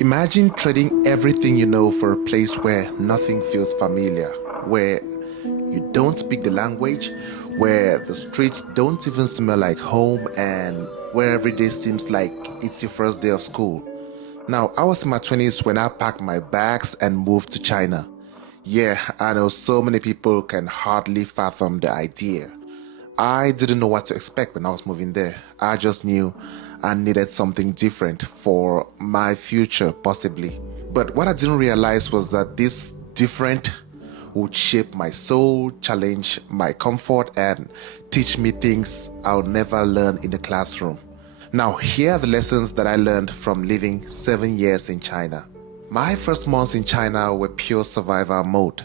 Imagine trading everything you know for a place where nothing feels familiar, where you don't speak the language, where the streets don't even smell like home, and where every day seems like it's your first day of school. Now, I was in my 20s when I packed my bags and moved to China. Yeah, I know so many people can hardly fathom the idea. I didn't know what to expect when I was moving there. I just knew I needed something different for my future, possibly. But what I didn't realize was that this different would shape my soul, challenge my comfort, and teach me things I'll never learn in the classroom. Now, here are the lessons that I learned from living 7 years in China. My first months in China were pure survival mode.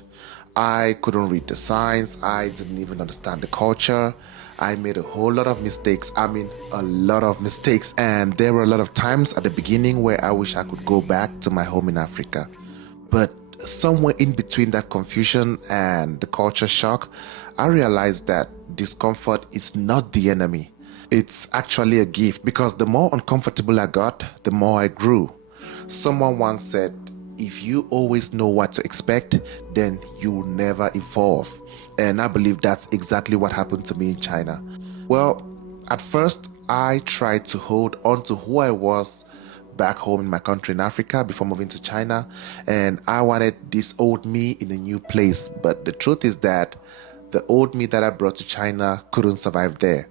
I couldn't read the signs, I didn't even understand the culture. I made a whole lot of mistakes. I mean, a lot of mistakes. And there were a lot of times at the beginning where I wish I could go back to my home in Africa. But somewhere in between that confusion and the culture shock, I realized that discomfort is not the enemy. It's actually a gift because the more uncomfortable I got, the more I grew. Someone once said, if you always know what to expect, then you'll never evolve. And I believe that's exactly what happened to me in China. Well, at first, I tried to hold on to who I was back home in my country in Africa before moving to China, and I wanted this old me in a new place. But the truth is that the old me that I brought to China couldn't survive there.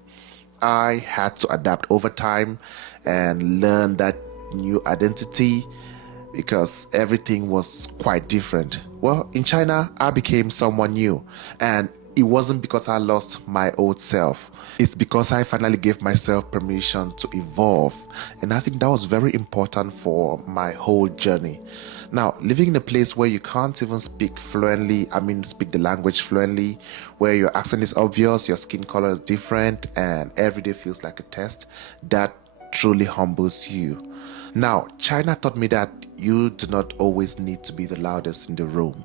I had to adapt over time and learn that new identity because everything was quite different. Well, in China, I became someone new, and it wasn't because I lost my old self. It's because I finally gave myself permission to evolve, and I think that was very important for my whole journey. Now, living in a place where you can't even speak fluently, I mean, speak the language fluently, where your accent is obvious, your skin color is different, and every day feels like a test, that truly humbles you. Now, China taught me that you do not always need to be the loudest in the room.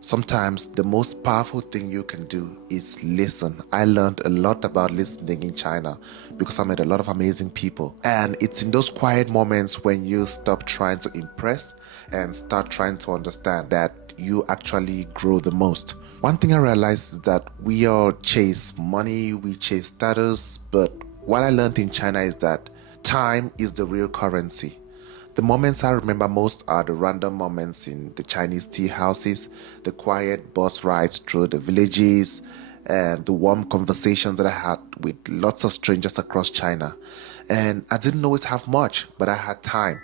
Sometimes the most powerful thing you can do is listen. I learned a lot about listening in China because I met a lot of amazing people. And it's in those quiet moments when you stop trying to impress and start trying to understand that you actually grow the most. One thing I realized is that we all chase money, we chase status, but what I learned in China is that time is the real currency. The moments I remember most are the random moments in the Chinese tea houses, the quiet bus rides through the villages, and the warm conversations that I had with lots of strangers across China. And I didn't always have much, but I had time.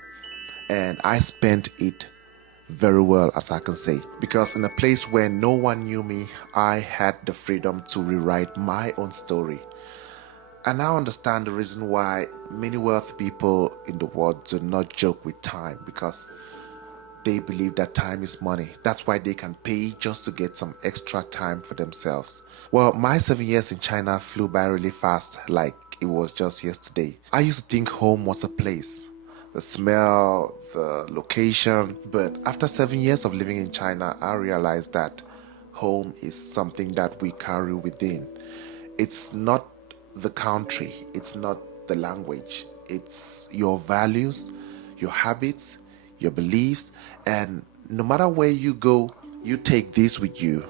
And I spent it very well, as I can say. Because in a place where no one knew me, I had the freedom to rewrite my own story. I now understand the reason why many wealthy people in the world do not joke with time because they believe that time is money. That's why they can pay just to get some extra time for themselves. Well, my 7 years in China flew by really fast, like it was just yesterday. I used to think home was a place, the smell, the location, but after 7 years of living in China, I realized that home is something that we carry within. It's not the country, it's not the language, it's your values, your habits, your beliefs, and no matter where you go, you take this with you.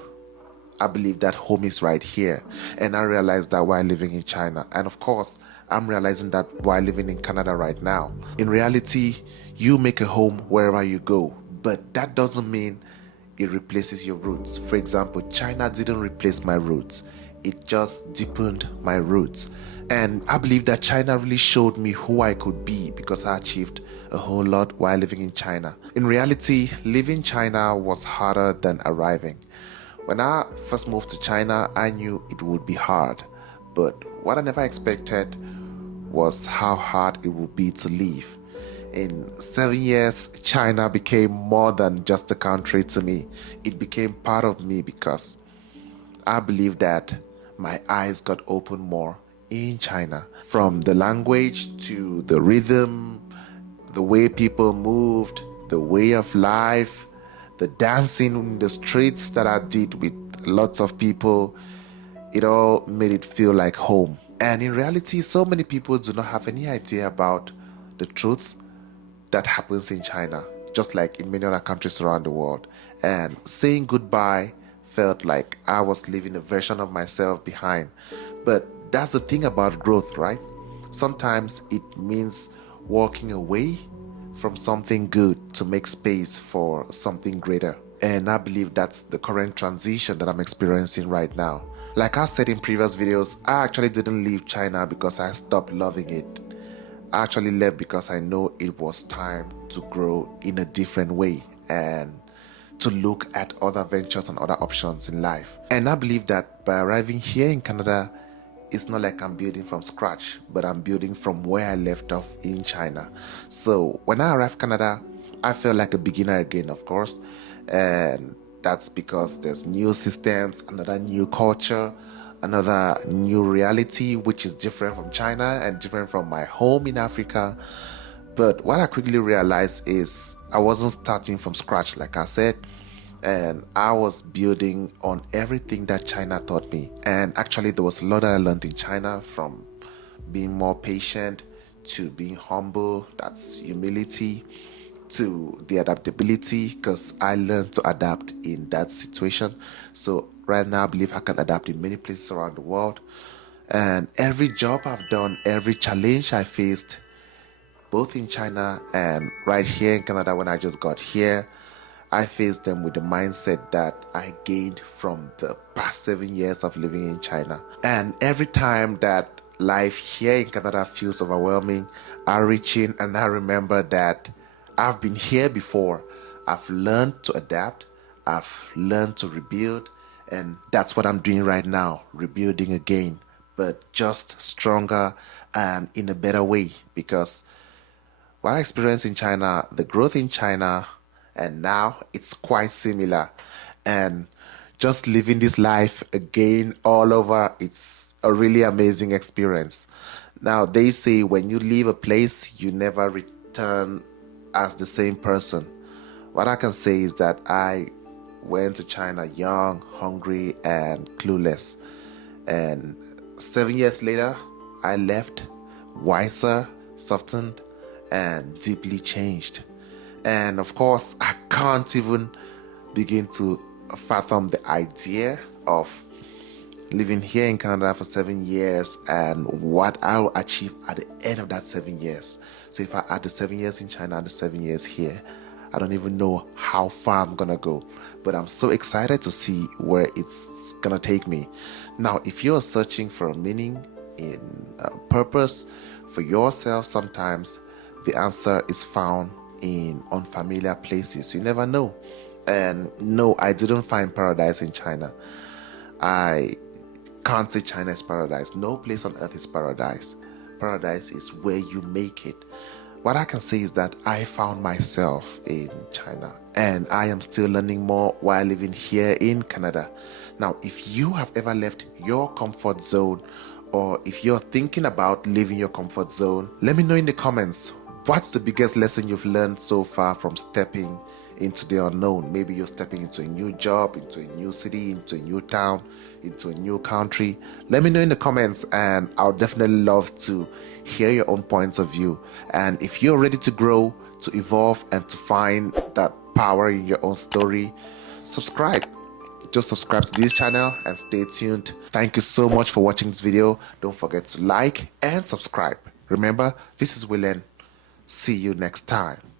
I believe that home is right here, and I realized that while living in China, and of course, I'm realizing that while living in Canada right now. In reality, you make a home wherever you go, but that doesn't mean it replaces your roots. For example, China didn't replace my roots, it just deepened my roots. And I believe that China really showed me who I could be because I achieved a whole lot while living in China. In reality, living in China was harder than arriving. When I first moved to China, I knew it would be hard. But what I never expected was how hard it would be to leave. In 7 years, China became more than just a country to me. It became part of me because I believe that my eyes got opened more in China. From the language to the rhythm, the way people moved, the way of life, the dancing in the streets that I did with lots of people, it all made it feel like home. And in reality, so many people do not have any idea about the truth that happens in China, just like in many other countries around the world. And saying goodbye felt like I was leaving a version of myself behind. But that's the thing about growth, right? Sometimes it means walking away from something good to make space for something greater. And I believe that's the current transition that I'm experiencing right now. Like I said in previous videos, I actually didn't leave China because I stopped loving it. I actually left because I know it was time to grow in a different way and to look at other ventures and other options in life. And I believe that by arriving here in Canada, it's not like I'm building from scratch, but I'm building from where I left off in China. So when I arrived Canada, I felt like a beginner again, of course. And that's because there's new systems, another new culture, another new reality, which is different from China and different from my home in Africa. But what I quickly realized is I wasn't starting from scratch, like I said, and I was building on everything that China taught me. And actually, there was a lot that I learned in China, from being more patient to being humble, that's humility, to the adaptability, because I learned to adapt in that situation. So right now I believe I can adapt in many places around the world. And every job I've done, every challenge I faced, both in China and right here in Canada when I just got here, I faced them with the mindset that I gained from the past 7 years of living in China. And every time that life here in Canada feels overwhelming, I reach in and I remember that I've been here before. I've learned to adapt, I've learned to rebuild, and that's what I'm doing right now, rebuilding again, but just stronger and in a better way. Because what I experienced in China, the growth in China, and now it's quite similar. And just living this life again all over, it's a really amazing experience. Now, they say when you leave a place, you never return as the same person. What I can say is that I went to China young, hungry, and clueless. And 7 years later, I left wiser, softened, and deeply changed. And of course, I can't even begin to fathom the idea of living here in Canada for 7 years and what I'll achieve at the end of that 7 years. So if I add the 7 years in China and the 7 years here, I don't even know how far I'm gonna go. But I'm so excited to see where it's gonna take me. Now, if you're searching for a meaning in purpose for yourself, sometimes the answer is found in unfamiliar places. You never know. And no, I didn't find paradise in China. I can't say China is paradise. No place on earth is paradise. Paradise is where you make it. What I can say is that I found myself in China, and I am still learning more while living here in Canada. Now, if you have ever left your comfort zone, or if you're thinking about leaving your comfort zone, let me know in the comments. What's the biggest lesson you've learned so far from stepping into the unknown? Maybe you're stepping into a new job, into a new city, into a new town, into a new country. Let me know in the comments, and I'll definitely love to hear your own points of view. And if you're ready to grow, to evolve, and to find that power in your own story, subscribe. Just subscribe to this channel and stay tuned. Thank you so much for watching this video. Don't forget to like and subscribe. Remember, this is Willen. See you next time.